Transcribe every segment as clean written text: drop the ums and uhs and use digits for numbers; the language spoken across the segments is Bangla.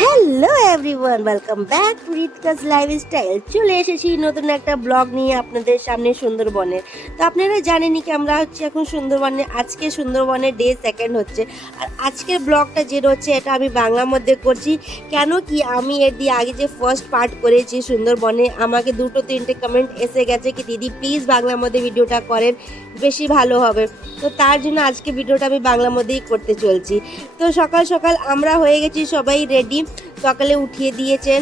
Hello everyone, welcome back to রিতকাস লাইফস্টাইল। চলে এসেছি নতুন একটা ব্লগ নিয়ে আপনাদের সামনে সুন্দরবনের। তো আপনারা জানেনই কি আমরা হচ্ছে এখন সুন্দরবনে, আজকে সুন্দরবনের ডে সেকেন্ড হচ্ছে। আর আজকের ব্লগটা যেটা হচ্ছে এটা আমি বাংলার মধ্যে করছি। কেন কি আমি এর দিয়ে আগে যে ফার্স্ট পার্ট করেছি সুন্দরবনে, আমাকে 2-3টে কমেন্ট এসে গেছে কি দিদি প্লিজ বাংলার মধ্যে ভিডিওটা করেন, বেশি ভালো হবে। তো তার জন্য আজকে ভিডিওটা আমি বাংলার মধ্যেই করতে চলছি। তো সকাল সকাল আমরা হয়ে গেছি সবাই রেডি, সকালে উঠিয়ে দিয়েছেন।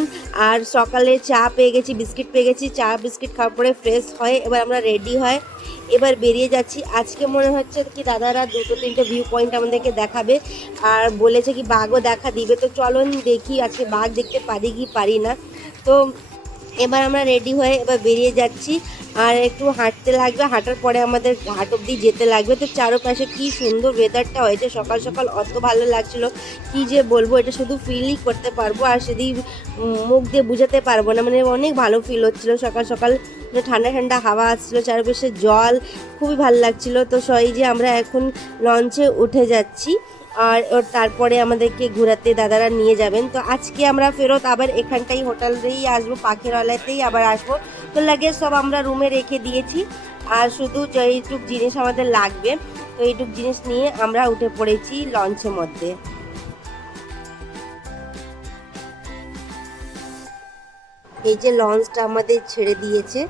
আর সকালে চা পেয়ে গেছি, বিস্কিট পেয়ে গেছি, চা বিস্কিট খাওয়ার পরে ফ্রেশ হয় এবার আমরা রেডি হয়, এবার বেরিয়ে যাচ্ছি। আজকে মনে হচ্ছে কি দাদারা 2-3টে ভিউ পয়েন্ট আমাদেরকে দেখাবে আর বলেছে কি বাঘও দেখা দিবে। তো চলুন দেখি আজকে বাঘ দেখতে পারি কি পারি না। তো এবার আমরা রেডি হয়ে এবার বেরিয়ে যাচ্ছি। আর একটু হাঁটতে লাগবে, হাঁটার পরে আমাদের ঘাট অবধি যেতে লাগবে। তো চারপাশে কি সুন্দর ওয়েদারটা হয়েছে, সকাল সকাল অত ভালো লাগছিল কি যে বলবো, এটা শুধু ফিলই করতে পারবো আর সেদিন মুখ দিয়ে বুঝাতে পারবো না। মানে অনেক ভালো ফিল হচ্ছিল সকাল সকাল, ঠান্ডা ঠান্ডা হাওয়া আসছিলো, চারপাশে জল, খুবই ভালো লাগছিল। তো সেই যে আমরা এখন লঞ্চে উঠে যাচ্ছি আর তারপরে আমাদেরকে ঘোরাতে দাদারা নিয়ে যাবেন। তো আজকে আমরা ফেরত আবার এখানটাই হোটেলেই আসবো, পাখিরালয়তেই আবার আসবো। তো লাগেজ সব আমরা রুমে রেখে দিয়েছি আর শুধু এইটুক জিনিস আমাদের লাগবে, তো এইটুক জিনিস নিয়ে আমরা উঠে পড়েছি লঞ্চের মধ্যে। এই যে লঞ্চটা আমাদের ছেড়ে দিয়েছে।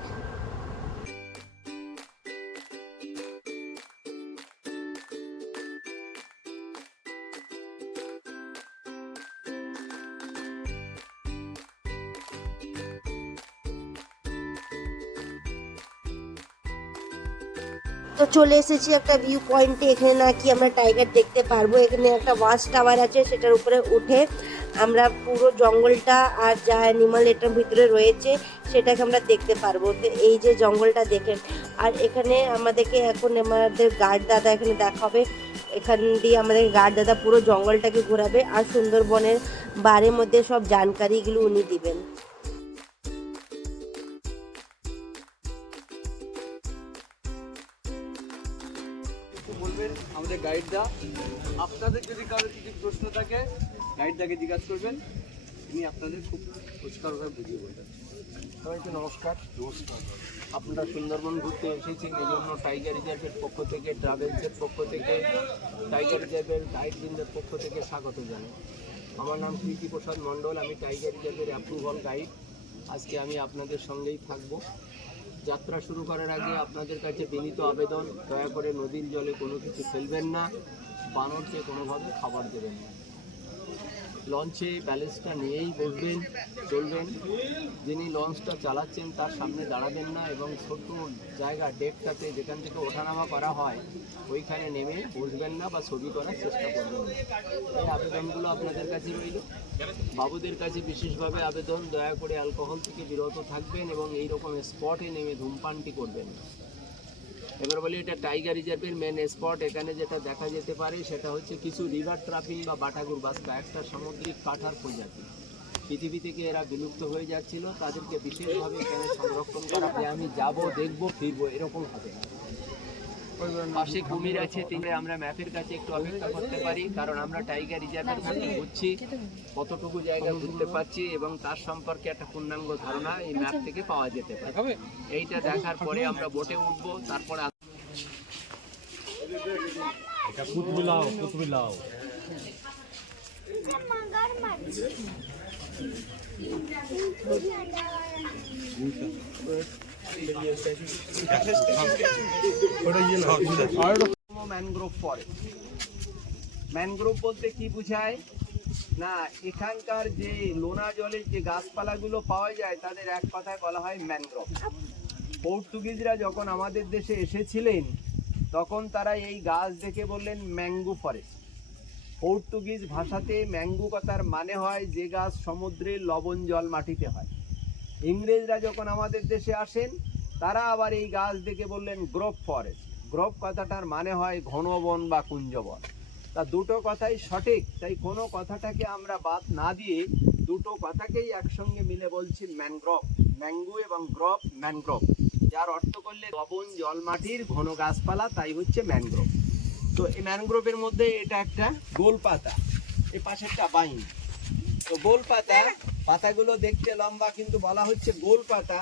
তো চলে এসেছি একটা ভিউ পয়েন্টে, এখানে নাকি আমরা টাইগার দেখতে পারবো। এখানে একটা ওয়াচ টাওয়ার আছে, সেটার উপরে উঠে আমরা পুরো জঙ্গলটা আর যা অ্যানিমাল এটার ভিতরে রয়েছে সেটাকে আমরা দেখতে পারবো। তো এই যে জঙ্গলটা দেখেন, আর এখানে আমাদেরকে এখন আমাদের গার্ড দাদা এখানে দেখাবে, এখান দিয়ে আমাদের গার্ড দাদা পুরো জঙ্গলটাকে ঘোরাবে আর সুন্দরবনের বারের মধ্যে সব জানকারিগুলো উনি দিবেন। বলবেন আমাদের গাইডদা, আপনাদের যদি কারো যদি প্রশ্ন থাকে গাইডদাকে জিজ্ঞাসা করবেন, তিনি আপনাদের খুব পরিষ্কারভাবে বুঝিয়ে বলবেন। সবাইকে নমস্কার। আপনারা সুন্দরবন ঘুরতে এসেছেন, এই জন্য টাইগার রিজার্ভের পক্ষ থেকে, ট্রাভেলসের পক্ষ থেকে, টাইগার রিজার্ভের গাইডদের পক্ষ থেকে স্বাগত জানাই। আমার নাম কৃতি প্রসাদ মণ্ডল, আমি টাইগার রিজার্ভের অ্যাপ্রুভাল গাইড। আজকে আমি আপনাদের সঙ্গেই থাকবো। যাত্রা শুরু করার আগে আপনাদের কাছে বিনীত আবেদন, দয়া করে নদীর জলে কোনো কিছু ফেলবেন না, বানরকে কোনোভাবে খাবার দেবেন না। লঞ্চে ব্যালেন্সটা নিয়েই বসবেন, চলবেন। যিনি লঞ্চটা চালাচ্ছেন তার সামনে দাঁড়াবেন না এবং ছোট জায়গা ডেকটাতে যেখান থেকে ওঠানামা করা হয় ওইখানে নেমে বসবেন না বা ছবি করার চেষ্টা করবেন না। এই আবেদনগুলো আপনাদের কাছে রইল। বাবুদের কাছে বিশেষভাবে আবেদন, দয়া করে অ্যালকোহল থেকে বিরত থাকবেন এবং এইরকম স্পটে নেমে ধূমপানটি করবেন না। এবার বলি, এটা টাইগার রিজার্ভের মেন স্পট। এখানে যেটা দেখা যেতে পারে সেটা হচ্ছে কিছু রিভার ট্রাফিং বা বাটাগুর বাস্তা, একটা সামুদ্রিক কাঁঠার প্রজাতি। পৃথিবী থেকে এরা বিলুপ্ত হয়ে যাচ্ছিল, তাদেরকে বিশেষভাবে এখানে সংরক্ষণ করা। আমি যাব, দেখব, ফিরবো, এরকম হবে না। পাশে কুমির আছে, তিনি আমরা ম্যাপের কাছে একটু অপেক্ষা করতে পারি, কারণ আমরা টাইগার রিজার্ভের মধ্যে ঘুরছি, কতটুকু জায়গা ঘুরতে পারছি এবং তার সম্পর্কে একটা পূর্ণাঙ্গ ধারণা এই ম্যাপ থেকে পাওয়া যেতে পারে। এইটা দেখার পরে আমরা বোটে উঠবো, তারপরে ম্যানগ্রোভ ফরেস্ট। ম্যানগ্রোভ বলতে কি বোঝায় না, এখানকার যে লোনা জলের যে গাছপালাগুলো পাওয়া যায় তাদের এক কথায় বলা হয় ম্যানগ্রোভ। পর্তুগিজরা যখন আমাদের দেশে এসেছিলেন তখন তারা এই গাছ দেখে বললেন ম্যাঙ্গো ফরেস্ট। পর্তুগিজ ভাষাতে ম্যাঙ্গো কথার মানে হয় যে গাছ সমুদ্রের লবণ জল মাটিতে হয়। ইংরেজরা যখন আমাদের দেশে আসেন তারা আবার এই গাছ দেখে বললেন গ্রোভ ফরেস্ট। গ্রোভ কথাটার মানে হয় ঘন বন বা কুঞ্জবন। তা দুটো কথাই সঠিক, তাই কোনো কথাটাকে আমরা বাদ না দিয়ে দুটো কথাকেই একসঙ্গে মিলে বলছি ম্যানগ্রোভ। ম্যাঙ্গো এবং গ্রোভ, ম্যানগ্রোভ। যার অর্থ করলে লবণ জল মাটির ঘন গাছপালা, তাই হচ্ছে ম্যানগ্রোভ। তো এই ম্যানগ্রোভের মধ্যে এটা একটা গোল পাতা, এই পাশেরটা বাইন। তো গোল পাতা, পাতাগুলো দেখতে লম্বা কিন্তু বলা হচ্ছে গোল পাতা,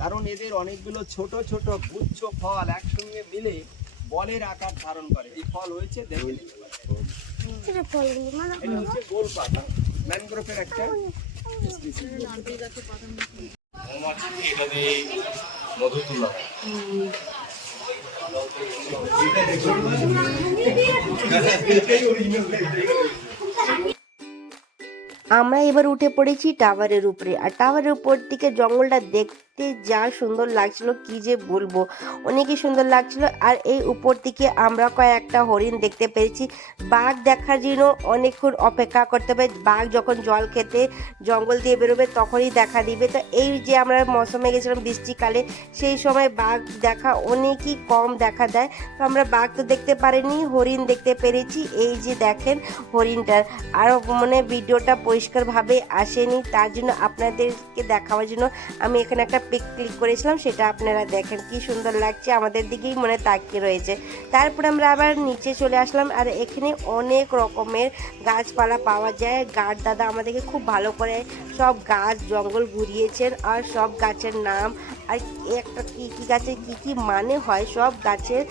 কারণ এদের অনেকগুলো ছোট ছোট গুচ্ছ ফল একসঙ্গে মিলে বলের আকার ধারণ করে। এই ফল হয়েছে দেখে নিতে পারে। এটা হচ্ছে গোল পাতা, ম্যানগ্রোভের একটা স্পিসিস। এটা দিয়ে মধু তোলা আমরা এবার উঠে পড়েছি টাওয়ারের উপরে। আর টাওয়ারের উপর থেকে জঙ্গলটা দেখতে যা সুন্দর লাগছিল কি যে বলবো, অনেকই সুন্দর লাগছিল। আর এই উপর থেকে আমরা কয়েকটা হরিণ দেখতে পেরেছি। বাঘ দেখার জন্য অনেকক্ষণ অপেক্ষা করতে হবে, বাঘ যখন জল খেতে জঙ্গল দিয়ে বেরোবে তখনই দেখা দিবে। তো এই যে আমরা মৌসুমে গেছিলাম বৃষ্টিকালে, সেই সময় বাঘ দেখা অনেকই কম দেখা দেয়। তো আমরা বাঘ তো দেখতে পারিনি, হরিণ দেখতে পেরেছি। এই যে দেখেন হরিণটার, আর মানে ভিডিওটা পরিষ্কারভাবে আসেনি, তার জন্য আপনাদেরকে দেখাবার জন্য আমি এখানে একটা পিক ক্লিক করেছিলাম, সেটা আপনারা দেখেন কি সুন্দর লাগছে, আমাদের দিকেই মনে তাকিয়ে রয়েছে। তারপর আমরা আবার নিচে চলে আসলাম। আর এখানে অনেক রকমের গাছপালা পাওয়া যায়। গার্ড দাদা আমাদেরকে খুব ভালো করে সব গাছ জঙ্গল ঘুরিয়েছেন, আর সব গাছের নাম আর একটা কী কী গাছের কী কী মানে হয় সব গাছের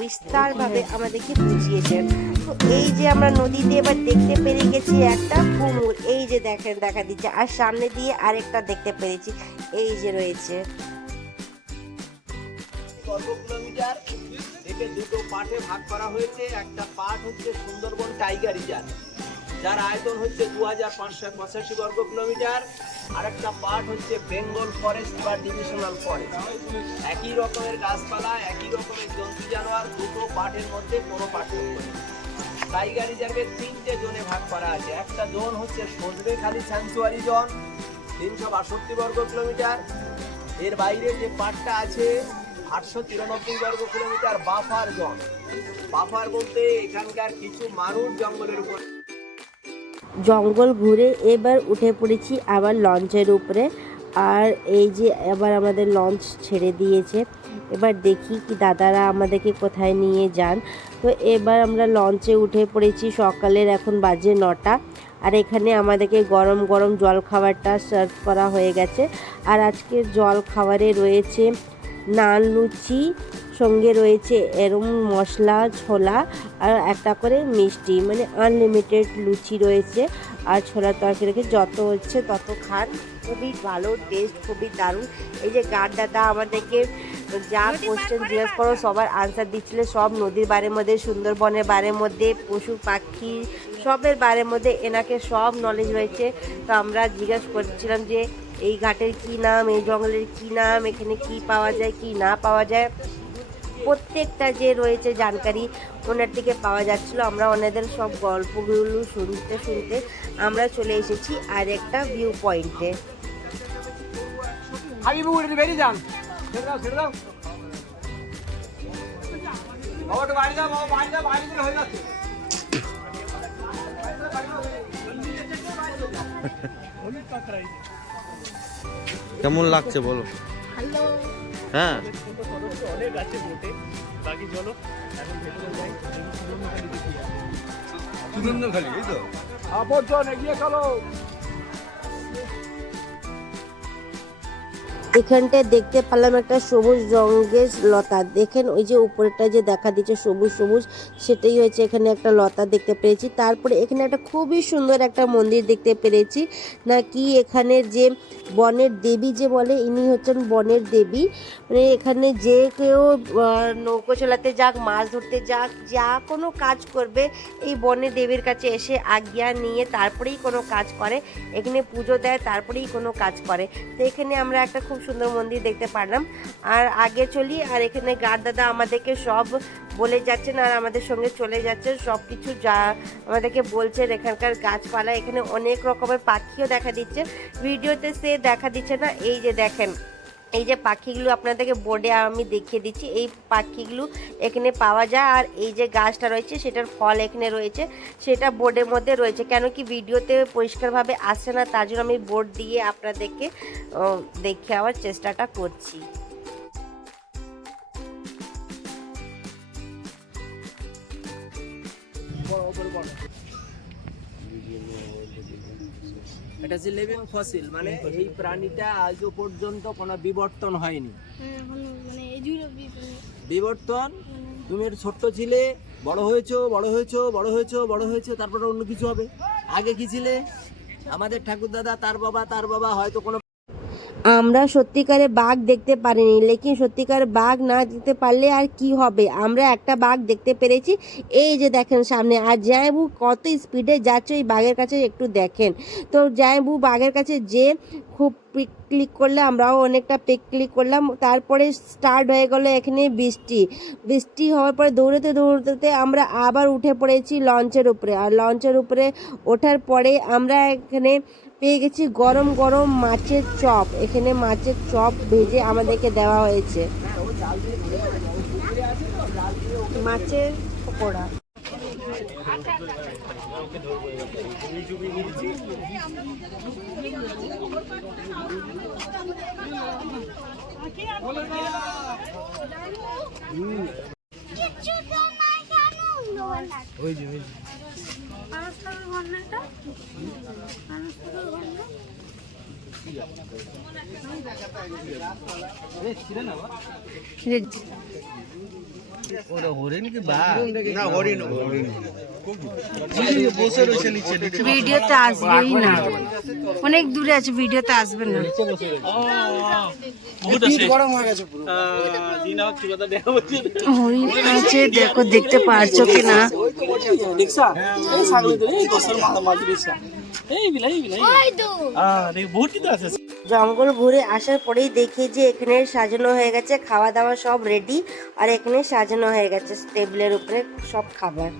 বিস্তারভাবে আমাদেরকে বুঝিয়েছেন। তো এই যে আমরা নদীতে এবার দেখতে পেরে গেছি একটা কুমুর, এই যে দেখেন দেখা দিচ্ছে, আর সামনে দিয়ে আরেকটা দেখতে পেরেছি, এই যে রয়েছে। বর্গ কিলোমিটার একে দুটো পার্টে ভাগ করা হয়েছে। একটা পার্ট হচ্ছে সুন্দরবন টাইগার রিজার্ভ, যার আয়তন হচ্ছে 2585 বর্গ কিলোমিটার। আর একটা পার্ট হচ্ছে বেঙ্গল ফরেস্ট বা ডিভিশনাল ফরেস্ট। একই রকমের গাছপালা, একই রকমের জন্তু জানোয়ার, দুটো পার্টের মধ্যে কোনো পার্থক্য নেই। টাইগার রিজার্ভের 3টে জোনে ভাগ করা আছে। একটা জোন হচ্ছে সজনেখালি স্যাংচুয়ারি জোন, 362 বর্গ কিলোমিটার। এর বাইরে যে পার্টটা আছে 893 বর্গ কিলোমিটার বাফার জোন। বাফার বলতে এখানকার কিছু মানুষ জঙ্গলের উপর জঙ্গল ঘুরে এবার উঠে পড়েছি আবার লঞ্চের উপরে। আর এই যে এবার আমাদের লঞ্চ ছেড়ে দিয়েছে, এবার দেখি কি দাদারা আমাদেরকে কোথায় নিয়ে যান। তো এবার আমরা লঞ্চে উঠে পড়েছি, সকালের এখন বাজে 9টা। আর এখানে আমাদেরকে গরম গরম জল খাবারটা সার্ভ করা হয়ে গেছে। আর আজকের জল খাবারে রয়েছে নান লুচি, সঙ্গে রয়েছে এরম মশলা ছোলা আর একটা করে মিষ্টি, মানে আনলিমিটেড লুচি রয়েছে আর ছোলার তরকারি রেখে যত হচ্ছে তত খান। খুবই ভালো টেস্ট, খুবই দারুণ। এই যে গার্ড দাদা আমাদেরকে যা কোশ্চেন জিজ্ঞেস করো সবার আনসার দিচ্ছিল, সব নদীর বারের মধ্যে, সুন্দরবনের বারের মধ্যে, পশু পাখি সবের বারের মধ্যে এনাকে সব নলেজ রয়েছে। তো আমরা জিজ্ঞেস করছিলাম যে এই ঘাটের কি নাম, এই জঙ্গলের কি নাম, এখানে কি পাওয়া যায় কি না পাওয়া যায়, প্রত্যেকটা যে রয়েছে জানকারি ওনার থেকে পাওয়া যাচ্ছিল। আমরা ওনাদের সব গল্পগুলো শুনতে শুনতে আমরা চলে এসেছি আর একটা ভিউ পয়েন্টে। বেরিয়ে যান, ছেড়ে দাও ছেড়ে দাও, বাবা তো বাড়ি যাও, বাবা বাড়ি যাও, বাড়ি দিলে হয়ে যাচ্ছে। কেমন লাগছে বলো? হ্যাঁ অনেক আছে বোটে, বাকি চলো এখন ভেতরে যাই। সুন্দরখালি এই তো আবর্জন এগিয়ে চলো। এখানটায় দেখতে পেলাম একটা সবুজ রঙের লতা, দেখেন ওই যে উপরেটা যে দেখা দিচ্ছে সবুজ সবুজ, সেটাই হচ্ছে এখানে একটা লতা দেখতে পেরেছি। তারপরে এখানে একটা খুবই সুন্দর একটা মন্দির দেখতে পেরেছি, নাকি এখানে যে বনের দেবী যে বলে, ইনি হচ্ছেন বনের দেবী। মানে এখানে যে কেউ নৌকো চালাতে যাক, মাছ ধরতে যাক, যা কোনো কাজ করবে এই বনের দেবীর কাছে এসে আজ্ঞা নিয়ে তারপরেই কোনো কাজ করে, এখানে পুজো দেয় তারপরেই কোনো কাজ করে। তো এখানে আমরা একটা খুব সুন্দর মন্দির দেখতে পারলাম। আর আগে চলি, আর এখানে গার্ড দাদা আমাদেরকে সব বলে যাচ্ছেন আর আমাদের সঙ্গে চলে যাচ্ছেন, সব কিছু যা আমাদেরকে বলছেন। এখানকার গাছপালা, এখানে অনেক রকমের পাখিও দেখা দিচ্ছে, ভিডিওতে সে দেখা দিচ্ছে না। এই যে দেখেন এই যে পাখিগুলো আপনাদেরকে বোর্ডে আমি দেখিয়ে দিচ্ছি, এই পাখিগুলো এখানে পাওয়া যায়। আর এই যে গাছটা রয়েছে সেটার ফল এখানে রয়েছে, সেটা বোর্ডের মধ্যে রয়েছে। কেন কি ভিডিওতে পরিষ্কারভাবে আসছে না, তার জন্য আমি বোর্ড দিয়ে আপনাদেরকে দেখে যাওয়ার চেষ্টাটা করছি। এটা হচ্ছে লিভিং ফসিল, মানে এই প্রাণীটা আজও পর্যন্ত কোনো বিবর্তন হয়নি। বিবর্তন, তুমি ছোট্ট ছিলে, বড় হয়েছো, বড় হয়েছো, বড় হয়েছো, বড় হয়েছো, তারপরে অন্য কিছু হবে। আগে কি ছিলে? আমাদের ঠাকুর দাদা, তার বাবা হয়তো কোনো আমরা সত্যিকারে বাঘ দেখতে পারিনি, লেকিন সত্যিকার বাঘ না দেখতে পারলে আর কি হবে, আমরা একটা বাঘ দেখতে পেরেছি। এই যে দেখেন সামনে, আর জায়বু কত স্পিডে যাচ্ছে ওই বাঘের কাছে একটু দেখেন। তো জায়বু বাঘের কাছে যে খুব পিক ক্লিক করলে, আমরাও অনেকটা পিক ক্লিক করলাম। তারপরে স্টার্ট হয়ে গেল এখানে বৃষ্টি হওয়ার পরে দৌড়াতে দৌড়াতে আমরা আবার উঠে পড়েছি লঞ্চের উপরে। আর লঞ্চের উপরে ওঠার পরে আমরা এখানে পেয়ে গেছি গরম গরম মাছের চপ। এখানে মাছের চপ ভেজে আমাদেরকে দেওয়া হয়েছে, মাছের পকোড়া। ভিডিওতে আসবেই না, অনেক দূরে আছে, ভিডিওতে আসবে না। হরিণ আছে, দেখো দেখতে পারছো কিনা। জঙ্গল ঘুরে আসার পরেই দেখি যে এখানে সাজানো হয়ে গেছে, খাওয়া দাওয়া সব রেডি। আর এখানে সাজানো হয়ে গেছে টেবিলের উপরে সব খাবার।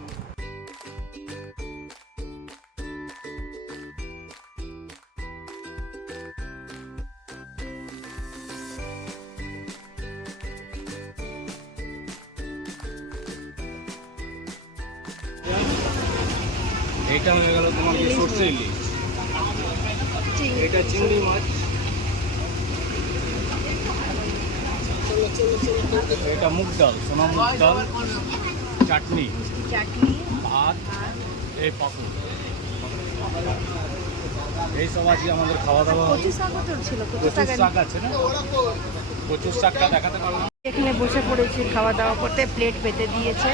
এটা হয়ে গেল তোমার কি সরষে ইলিশ, এটা চিংড়ি মাছ, এটা মুগ ডাল, সোনা মুগ ডাল, চাটনি, ভাত, এই পাপড়, এই সব আজকে আমাদের খাওয়া দাওয়া। প্রচুর শাক আছে না, প্রচুর শাকটা দেখাতে পারবো। এখানে বসে পড়েছি খাওয়া দাওয়া করতে, প্লেট পেতে দিয়েছে।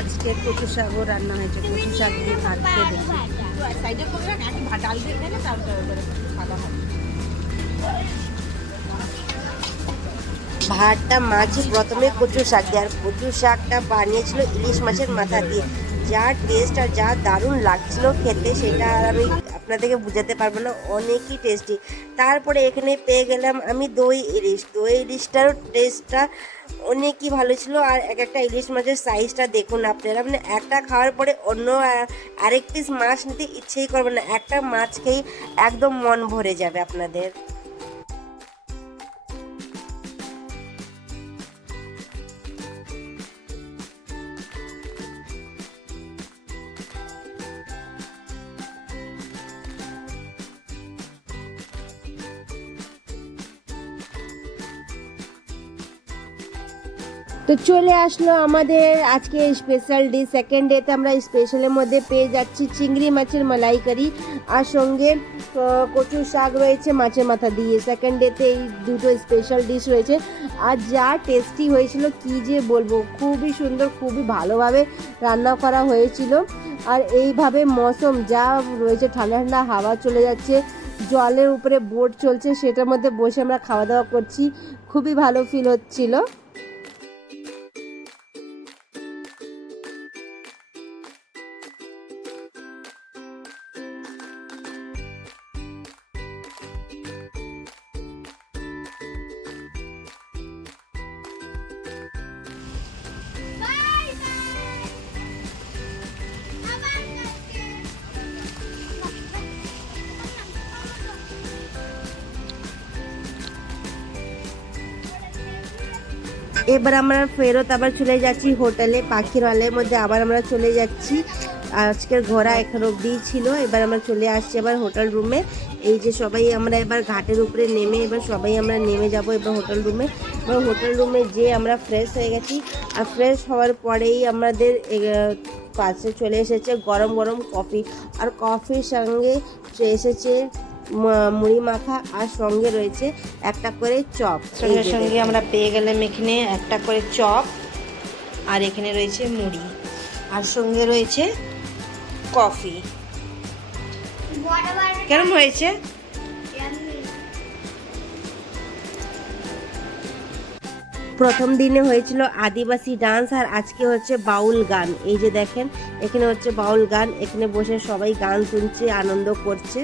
আজকে কচু শাকও রান্না হয়েছে, কচু শাক দিয়ে ভাত খেয়ে দেখি। ভাতটা মাঝে প্রথমে কচু শাক দিয়ে, আর কচু শাকটা বানিয়েছিল ইলিশ মাছের মাথা দিয়ে। যা টেস্ট আর যা দারুণ লাগছিল খেতে, সেটা আর আমি আপনাদেরকে বুঝাতে পারবো না, অনেকই টেস্টি। তারপরে এখানে পেয়ে গেলাম আমি দই ইলিশটারও টেস্টটা অনেকই ভালো ছিল। আর এক একটা ইলিশ মাছের সাইজটা দেখুন আপনারা, মানে একটা খাওয়ার পরে অন্য আরেক পিস মাছ নিতে ইচ্ছেই করবে না, একটা মাছ খেয়েই একদম মন ভরে যাবে আপনাদের। তো চলে আসলো আমাদের আজকে স্পেশাল ডে। সেকেন্ড ডেতে আমরা স্পেশালের মধ্যে পেয়ে যাচ্ছি চিংড়ি মাছের মালাইকারি, আর সঙ্গে কচু শাক রয়েছে মাছের মাথা দিয়ে। সেকেন্ড ডেতে এই দুটো স্পেশাল ডিশ রয়েছে, আর যা টেস্টি হয়েছিল কি যে বলবো, খুবই সুন্দর, খুবই ভালোভাবে রান্না করা হয়েছিল। আর এইভাবে মৌসুম যা রয়েছে, ঠান্ডা ঠান্ডা হাওয়া চলে যাচ্ছে, জলের উপরে বোট চলছে, সেটার মধ্যে বসে আমরা খাওয়া দাওয়া করছি, খুবই ভালো ফিল হচ্ছিল। এবার আমরা ফেরত আবার চলে যাচ্ছি হোটেলে, পাখির হলের মধ্যে আবার আমরা চলে যাচ্ছি। আজকের ঘোরা এখন অবধি ছিল, এবার আমরা চলে আসছি আবার হোটেল রুমে। এই যে সবাই আমরা এবার ঘাটের উপরে নেমে এবার সবাই আমরা নেমে যাব এবার হোটেল রুমে। এবার হোটেল রুমে যেয়ে আমরা ফ্রেশ হয়ে গেছি, আর ফ্রেশ হওয়ার পরেই আমাদের কাছে চলে এসেছে গরম গরম কফি, আর কফির সঙ্গে এসেছে মুড়ি মাখা, আর সঙ্গে রয়েছে একটা করে চপ। সঙ্গে সঙ্গে আমরা পেয়ে গেলাম এখানে একটা করে চপ, আর এখানে রয়েছে মুড়ি, আর সঙ্গে রয়েছে কফি। কেমন হয়েছে? প্রথম দিনে হয়েছিল আদিবাসী ডান্স, আর আজকে হচ্ছে বাউল গান। এই যে দেখেন এখানে হচ্ছে বাউল গান, এখানে বসে সবাই গান শুনছে, আনন্দ করছে।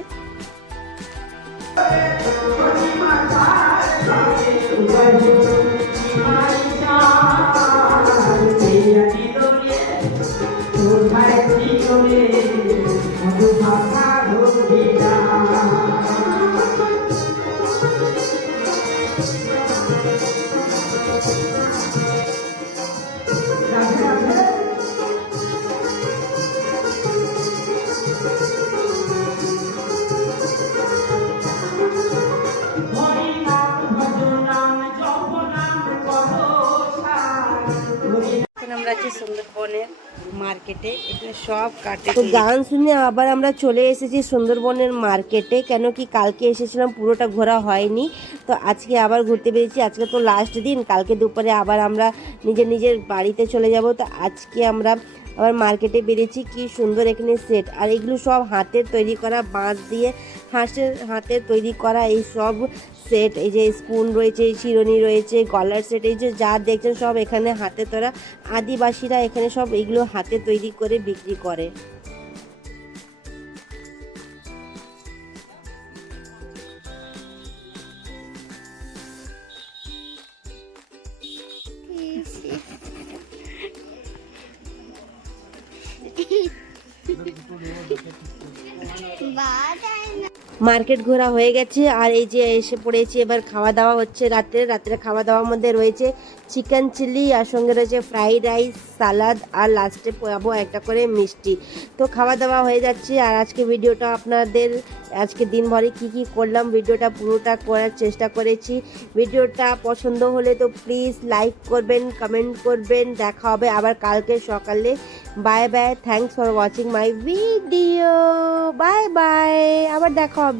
আমরা আছি সুন্দরবনের মার্কেটে, এখানে সব কাটে। তো গান শুনে আবার আমরা চলে এসেছি সুন্দরবনের মার্কেটে, কেন কি কালকে এসেছিলাম পুরোটা ঘোরা হয়নি, তো আজকে আবার ঘুরতে পেরেছি। আজকে তো লাস্ট দিন, কালকে দুপুরে আবার আমরা নিজের বাড়িতে চলে যাব। তো আজকে আমরা আবার মার্কেটে বেরিয়েছি। কি সুন্দর এখানে সেট, আর এগুলো সব হাতের তৈরি করা, বাঁশ দিয়ে হাতের তৈরি করা এই সব সেট। এই যে স্পুন রয়েছে, চিরুনি রয়েছে, গলার সেট, এই যে যা দেখছেন সব এখানে হাতে তোরা। আদিবাসীরা এখানে সব এগুলো হাতে তৈরি করে বিক্রি করে। মার্কেট ঘোরা হয়ে গেছে, আর এই যে এসে পড়েছি এবার খাওয়া দাওয়া হচ্ছে। রাত্রে খাওয়া দাওয়ার মধ্যে রয়েছে চিকেন চিলি, আর সঙ্গে রয়েছে ফ্রাইড রাইস, সালাদ, আর লাস্টে পাবো একটা করে মিষ্টি। তো খাওয়া দাওয়া হয়ে যাচ্ছে। আর আজকে ভিডিওটা আপনাদের আজকে দিনভরে কি করলাম ভিডিওটা পুরোটা করার চেষ্টা করেছি। ভিডিওটা পছন্দ হলে তো প্লিজ লাইক করবেন, কমেন্ট করবেন। দেখা হবে আবার কালকে সকালে। Bye bye, thanks for watching my video. Bye bye, আবার দেখা হবে।